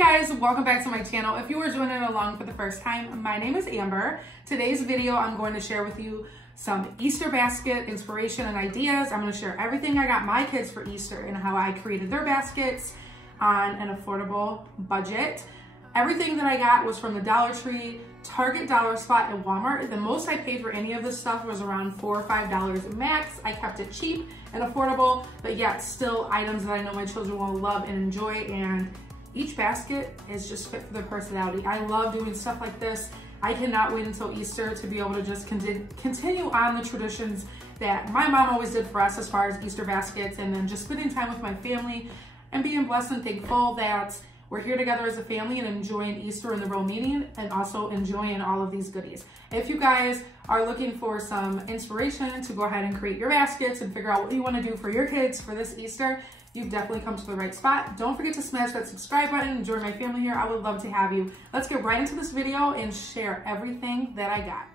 guys, welcome back to my channel. If you are joining along for the first time, my name is Amber. Today's video, I'm going to share with you some Easter basket inspiration and ideas. I'm going to share everything I got my kids for Easter and how I created their baskets on an affordable budget. Everything that I got was from the Dollar Tree, Target, Dollar Spot, and Walmart. The most I paid for any of this stuff was around $4 or $5 max. I kept it cheap and affordable, but yet still items that I know my children will love and enjoy, and each basket is just fit for their personality. I love doing stuff like this. I cannot wait until Easter to be able to just continue on the traditions that my mom always did for us as far as Easter baskets, and then just spending time with my family and being blessed and thankful that we're here together as a family and enjoying Easter and the real meaning, and also enjoying all of these goodies. If you guys are looking for some inspiration to go ahead and create your baskets and figure out what you want to do for your kids for this Easter, you've definitely come to the right spot. Don't forget to smash that subscribe button and join my family here. I would love to have you. Let's get right into this video and share everything that I got.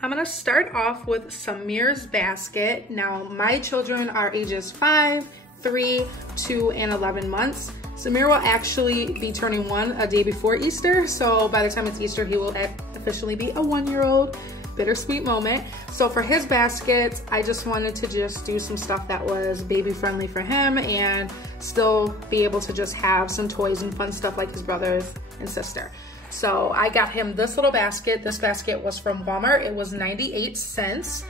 I'm gonna start off with Samirs Basket. Now, my children are ages 5, 3, 2, and 11 months. Samir will actually be turning 1 a day before Easter, so by the time it's Easter, he will officially be a 1-year-old. Bittersweet moment. So for his basket, I just wanted to just do some stuff that was baby friendly for him and still be able to just have some toys and fun stuff like his brothers and sister. So I got him this little basket. This basket was from Walmart. It was 98 cents.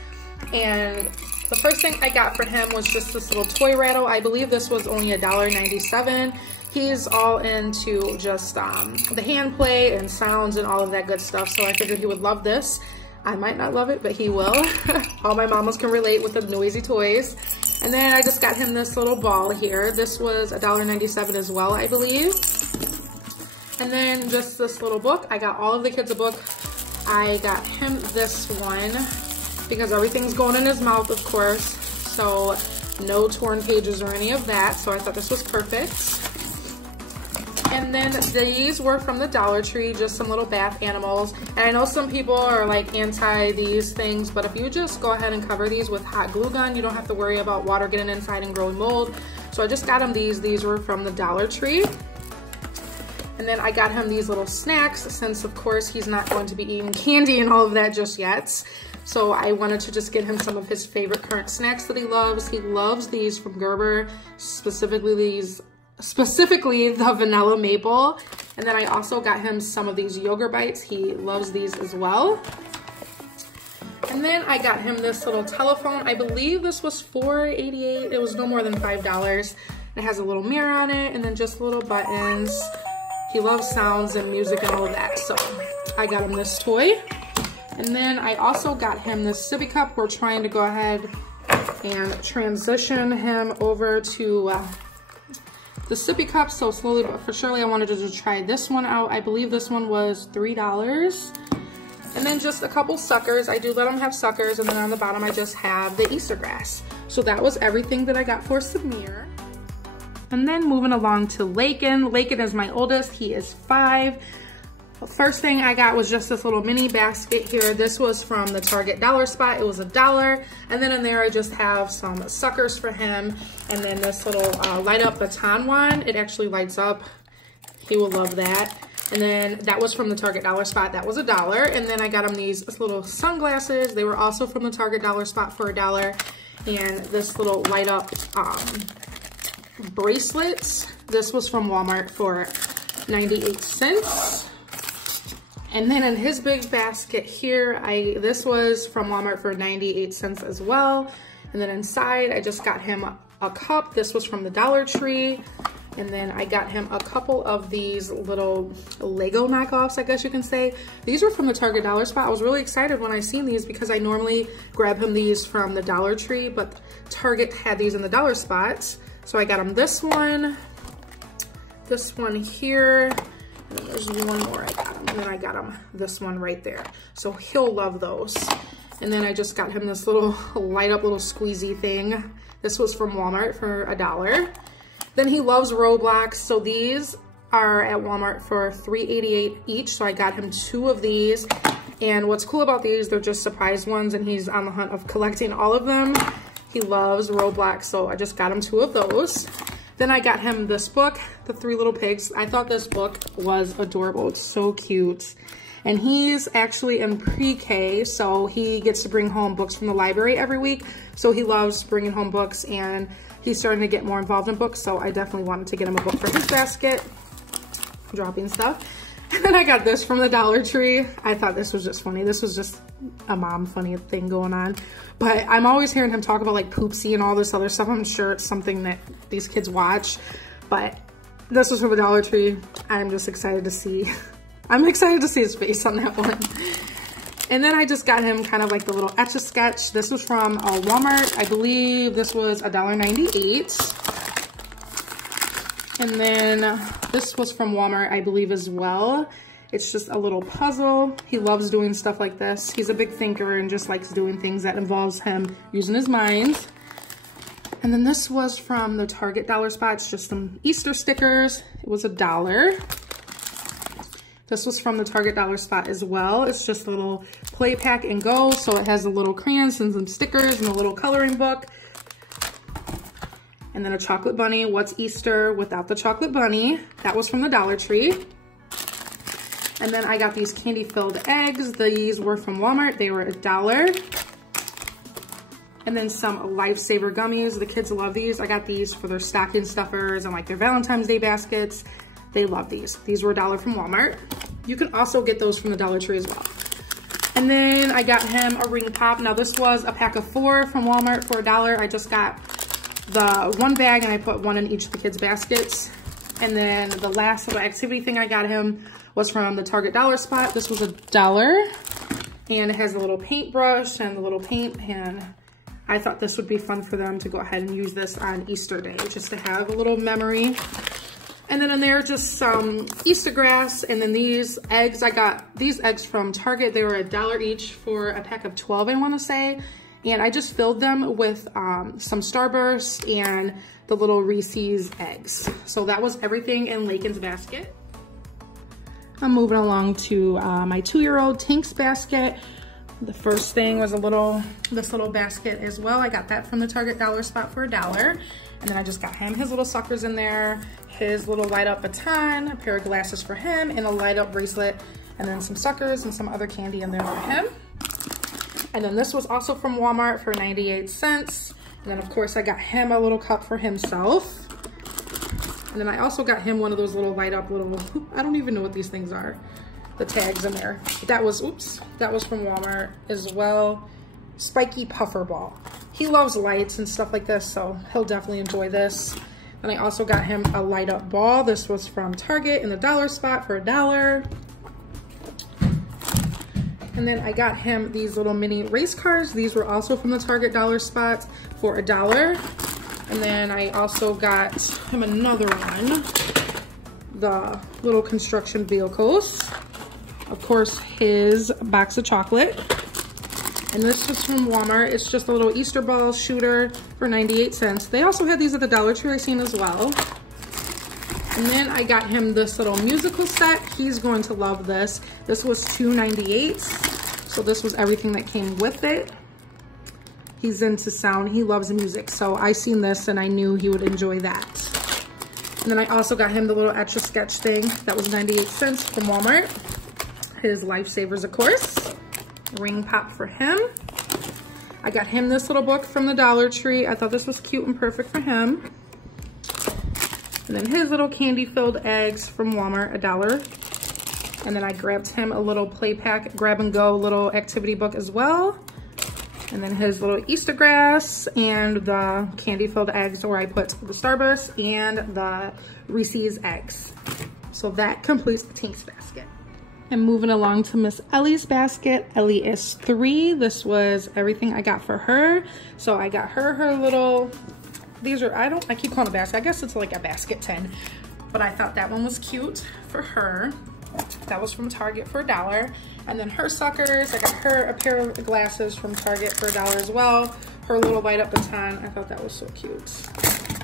And the first thing I got for him was just this little toy rattle. I believe this was only $1.97. He's all into just the hand play and sounds and all of that good stuff. So I figured he would love this. I might not love it, but he will. All my mamas can relate with the noisy toys. And then I just got him this little ball here. This was $1.97 as well, I believe. And then just this little book. I got all of the kids a book. I got him this one because everything's going in his mouth, of course. So no torn pages or any of that. So I thought this was perfect. And then these were from the Dollar Tree, just some little bath animals. And I know some people are like anti these things, but if you just go ahead and cover these with hot glue gun, you don't have to worry about water getting inside and growing mold. So I just got him these. These were from the Dollar Tree. And then I got him these little snacks, since of course he's not going to be eating candy and all of that just yet. So I wanted to just get him some of his favorite current snacks that he loves. He loves these from Gerber, specifically the vanilla maple. And then I also got him some of these yogurt bites. He loves these as well. And then I got him this little telephone. I believe this was $4.88. It was no more than $5. It has a little mirror on it and then just little buttons. He loves sounds and music and all of that. So I got him this toy. And then I also got him this sippy cup. We're trying to go ahead and transition him over to the sippy cup, so slowly but for surely I wanted to just try this one out. I believe this one was $3. And then just a couple suckers. I do let them have suckers, and then on the bottom I just have the Easter grass. So that was everything that I got for Samir. And then moving along to Lakin. Lakin is my oldest. He is 5. The first thing I got was just this little mini basket here. This was from the Target Dollar Spot. It was $1. And then in there I just have some suckers for him. And then this little light up baton wand. It actually lights up. He will love that. And then that was from the Target Dollar Spot. That was $1. And then I got him these little sunglasses. They were also from the Target Dollar Spot for $1. And this little light up bracelets. This was from Walmart for 98 cents. And then in his big basket here, this was from Walmart for 98 cents as well. And then inside, I just got him a cup. This was from the Dollar Tree. And then I got him a couple of these little Lego knockoffs, I guess you can say. These were from the Target Dollar Spot. I was really excited when I seen these because I normally grab him these from the Dollar Tree, but Target had these in the Dollar Spots. So I got him this one here, and then there's one more I got him, and then I got him this one right there. So he'll love those. And then I just got him this little light up little squeezy thing. This was from Walmart for $1. Then he loves Roblox, so these are at Walmart for $3.88 each. So I got him 2 of these. And what's cool about these, they're just surprise ones, and he's on the hunt of collecting all of them. He loves Roblox, so I just got him 2 of those. Then I got him this book, The Three Little Pigs. I thought this book was adorable. It's so cute. And he's actually in pre-K, so he gets to bring home books from the library every week. So he loves bringing home books, and he's starting to get more involved in books. So I definitely wanted to get him a book for his basket. Dropping stuff. And then I got this from the Dollar Tree. I thought this was just funny. This was just a mom funny thing going on. But I'm always hearing him talk about like Poopsie and all this other stuff. I'm sure it's something that these kids watch. But this was from the Dollar Tree. I'm just excited to see. I'm excited to see his face on that one. And then I just got him kind of like the little Etch-a-Sketch. This was from Walmart. I believe this was $1.98. And then this was from Walmart, I believe, as well. It's just a little puzzle. He loves doing stuff like this. He's a big thinker and just likes doing things that involves him using his mind. And then this was from the Target dollar spot. It's just some Easter stickers. It was $1. This was from the Target dollar spot as well. It's just a little play pack and go. So it has a little crayons and some stickers and a little coloring book. And then a chocolate bunny. What's Easter without the chocolate bunny? That was from the Dollar Tree. And then I got these candy-filled eggs. These were from Walmart. They were $1. And then some Lifesaver gummies. The kids love these. I got these for their stocking stuffers and like their Valentine's Day baskets. They love these. These were $1 from Walmart. You can also get those from the Dollar Tree as well. And then I got him a ring pop. Now this was a pack of 4 from Walmart for $1. I just got the one bag and I put one in each of the kids' baskets. And then the last little activity thing I got him was from the Target dollar spot. This was $1 and it has a little paintbrush and a little paint, and I thought this would be fun for them to go ahead and use this on Easter Day just to have a little memory. And then in there, just some Easter grass. And then these eggs, I got these eggs from Target. They were $1 each for a pack of 12, I want to say. And I just filled them with some Starburst and the little Reese's eggs. So that was everything in Lakin's basket. I'm moving along to my 2-year-old Tank's basket. The first thing was this little basket as well. I got that from the Target dollar spot for $1. And then I just got him his little suckers in there, his little light up baton, a pair of glasses for him, and a light up bracelet, and then some suckers and some other candy in there for him. And then this was also from Walmart for 98 cents. And then of course I got him a little cup for himself. And then I also got him one of those little light up little, I don't even know what these things are, the tags in there. That was, that was from Walmart as well. Spiky puffer ball. He loves lights and stuff like this, so he'll definitely enjoy this. And I also got him a light up ball. This was from Target in the dollar spot for $1. And then I got him these little mini race cars. These were also from the Target dollar spot for $1. And then I also got him another one, the little construction vehicles. Of course, his box of chocolate. And this was from Walmart. It's just a little Easter ball shooter for 98 cents. They also had these at the Dollar Tree I've seen as well. And then I got him this little musical set. He's going to love this. This was $2.98. So this was everything that came with it. He's into sound. He loves music. So I seen this and I knew he would enjoy that. And then I also got him the little Etch-a-Sketch thing. That was 98 cents from Walmart. His Lifesavers, of course. Ring pop for him. I got him this little book from the Dollar Tree. I thought this was cute and perfect for him. And then his little candy-filled eggs from Walmart, $1. And then I grabbed him a little play pack, grab and go little activity book as well. And then his little Easter grass and the candy-filled eggs where I put the Starburst and the Reese's eggs. So that completes the Tank's basket. And moving along to Miss Ellies basket. Ellie is 3. This was everything I got for her. So I got her little, these are, I keep calling it a basket. I guess it's like a basket 10. But I thought that one was cute for her. That was from Target for $1. And then her suckers, I got her a pair of glasses from Target for $1 as well. Her little light up baton, I thought that was so cute.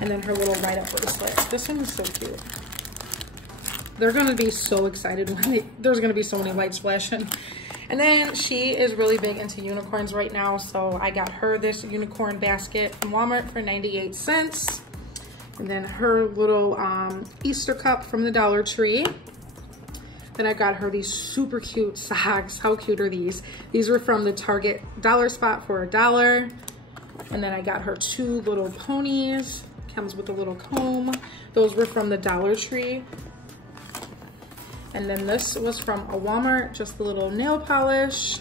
And then her little light up bracelet. This one is so cute. They're gonna be so excited when there's gonna be so many lights flashing. And then she is really big into unicorns right now, so I got her this unicorn basket from Walmart for 98 cents. And then her little Easter cup from the Dollar Tree. Then I got her these super cute socks. How cute are these? These were from the Target dollar spot for $1. And then I got her 2 little ponies. Comes with a little comb. Those were from the Dollar Tree. And then this was from a Walmart, just the little nail polish.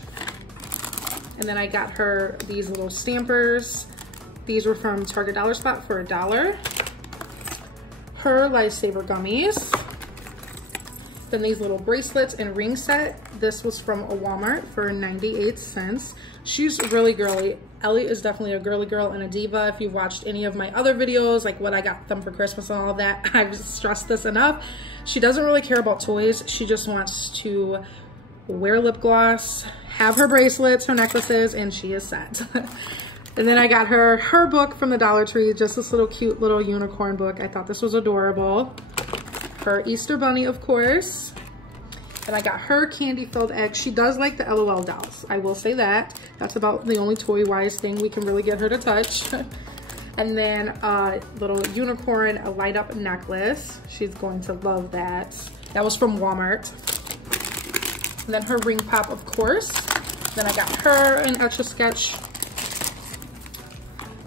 And then I got her these little stampers. These were from Target dollar spot for $1. Her Lifesaver gummies. Then these little bracelets and ring set. This was from a Walmart for 98 cents. She's really girly. Ellie is definitely a girly girl and a diva. If you've watched any of my other videos, like what I got them for Christmas and all of that, I've stressed this enough. She doesn't really care about toys. She just wants to wear lip gloss, have her bracelets, her necklaces, and she is set. And then I got her book from the Dollar Tree, just this little cute little unicorn book. I thought this was adorable. Her Easter bunny, of course. And I got her candy-filled egg. She does like the LOL dolls, I will say that. That's about the only toy-wise thing we can really get her to touch. And then a little unicorn, a light-up necklace. She's going to love that. That was from Walmart. And then her ring pop, of course. Then I got her an Etch-a-Sketch.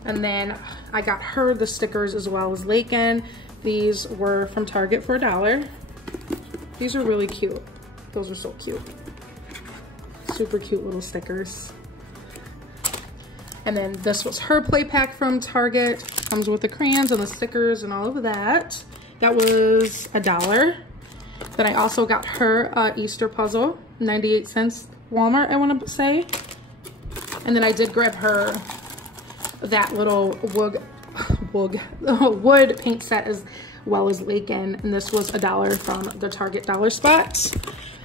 And then I got her the stickers as well as Lakin. These were from Target for $1. These are really cute. Those are so cute. Super cute little stickers. And then this was her play pack from Target. Comes with the crayons and the stickers and all of that. That was $1. Then I also got her Easter puzzle, 98 cents Walmart, I want to say. And then I did grab her that little wood paint set as well as Lakin, and this was $1 from the Target dollar spot.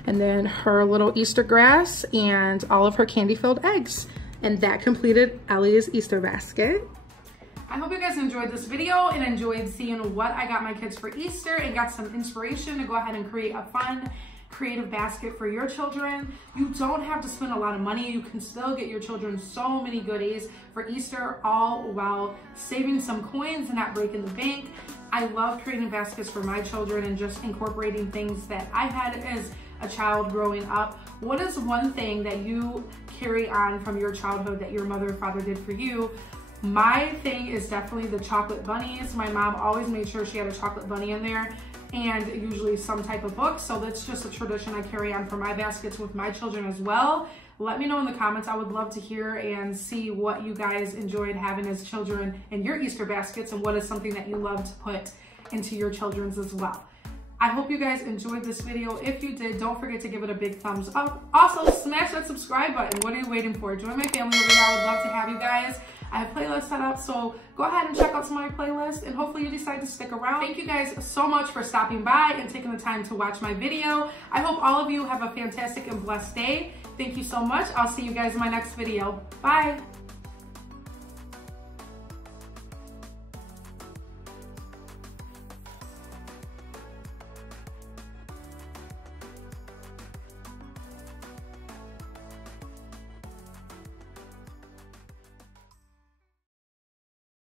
And then her little Easter grass and all of her candy-filled eggs. And that completed Ellie's Easter basket. I hope you guys enjoyed this video and enjoyed seeing what I got my kids for Easter and got some inspiration to go ahead and create a fun, creative basket for your children. You don't have to spend a lot of money. You can still get your children so many goodies for Easter, all while saving some coins and not breaking the bank. I love creating baskets for my children and just incorporating things that I had as a child growing up. What is one thing that you carry on from your childhood that your mother or father did for you? My thing is definitely the chocolate bunnies. My mom always made sure she had a chocolate bunny in there, and usually some type of book. So that's just a tradition I carry on for my baskets with my children as well. Let me know in the comments. I would love to hear and see what you guys enjoyed having as children in your Easter baskets, and what is something that you love to put into your children's as well. I hope you guys enjoyed this video. If you did, don't forget to give it a big thumbs up. Also, smash that subscribe button. What are you waiting for? Join my family over there. I would love to have you guys. I have playlists set up, so go ahead and check out some of my playlists, and hopefully you decide to stick around. Thank you guys so much for stopping by and taking the time to watch my video. I hope all of you have a fantastic and blessed day. Thank you so much. I'll see you guys in my next video. Bye.